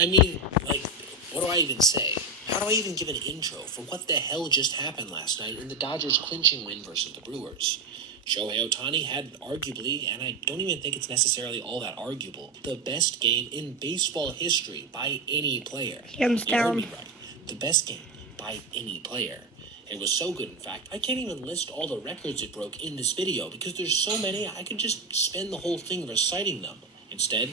I mean, like, what do I even say? How do I even give an intro for what the hell just happened last night in the Dodgers' clinching win versus the Brewers? Shohei Ohtani had arguably, and I don't even think it's necessarily all that arguable, the best game in baseball history by any player. Hands You heard down. me right. The best game by any player. It was so good, in fact, I can't even list all the records it broke in this video because there's so many I could just spend the whole thing reciting them. Instead,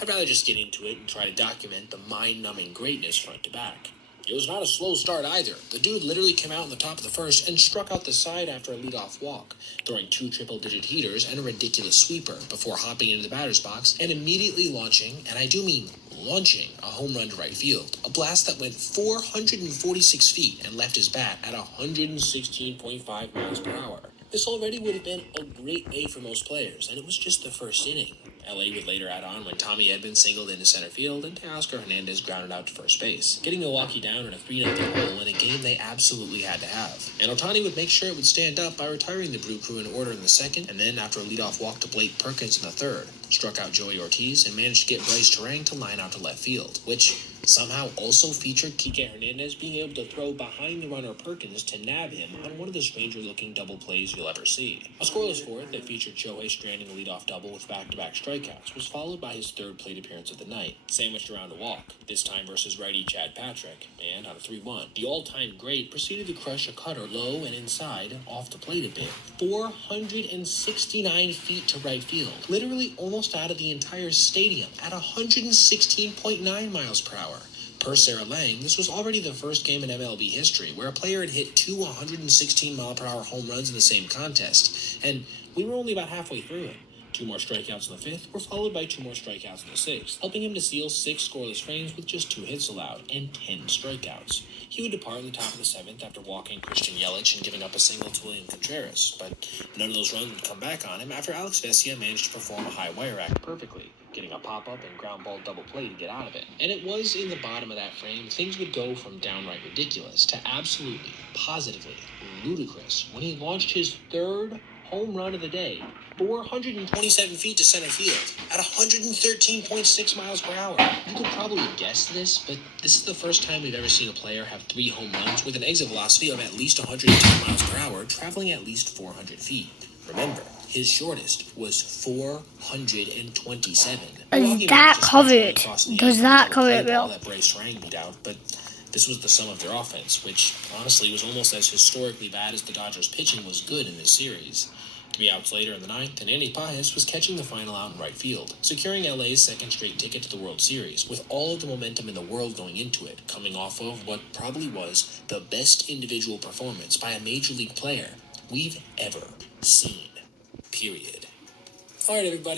I'd rather just get into it and try to document the mind-numbing greatness front to back. It was not a slow start either. The dude literally came out in the top of the first and struck out the side after a leadoff walk, throwing 2 triple-digit heaters and a ridiculous sweeper before hopping into the batter's box and immediately launching, and I do mean launching, a home run to right field. A blast that went 446 feet and left his bat at 116.5 miles per hour. This already would have been a great day for most players, and it was just the first inning. LA would later add on when Tommy Edman singled into center field and Teoscar Hernandez grounded out to first base, getting Milwaukee down in a 3-0 hole in a game they absolutely had to have. And Ohtani would make sure it would stand up by retiring the Brew Crew in order in the second, and then after a leadoff walk to Blake Perkins in the third, struck out Joey Ortiz and managed to get Bryce Terang to line out to left field, which somehow also featured Kike Hernandez being able to throw behind the runner Perkins to nab him on one of the stranger-looking double plays you'll ever see. A scoreless fourth that featured Shohei stranding a leadoff double with back-to-back strikeouts was followed by his third plate appearance of the night, sandwiched around a walk, this time versus righty Chad Patrick, and on a 3-1. The all-time great proceeded to crush a cutter low and inside off the plate a bit, 469 feet to right field, literally almost out of the entire stadium at 116.9 miles per hour. Per Sarah Lang, this was already the first game in MLB history where a player had hit 2 116-mile-per-hour home runs in the same contest, and we were only about halfway through it. 2 more strikeouts in the fifth were followed by 2 more strikeouts in the sixth, helping him to seal 6 scoreless frames with just 2 hits allowed and 10 strikeouts. He would depart in the top of the seventh after walking Christian Yelich and giving up a single to William Contreras, but none of those runs would come back on him after Alex Vesia managed to perform a high wire act perfectly, getting a pop-up and ground ball double play to get out of it. And it was in the bottom of that frame things would go from downright ridiculous to absolutely, positively ludicrous when he launched his third home run of the day, 427 feet to center field at 113.6 miles per hour. You could probably guess this, but this is the first time we've ever seen a player have 3 home runs with an exit velocity of at least 110 miles per hour, traveling at least 400 feet. Remember, his shortest was 427. Does that cover it? Does that cover it, Bill? That Bryce Terang beat out, but this was the sum of their offense, which honestly was almost as historically bad as the Dodgers' pitching was good in this series. 3 outs later in the ninth, and Andy Pajes was catching the final out in right field, securing LA's second straight ticket to the World Series, with all of the momentum in the world going into it, coming off of what probably was the best individual performance by a major league player we've ever seen. Period. All right, everybody.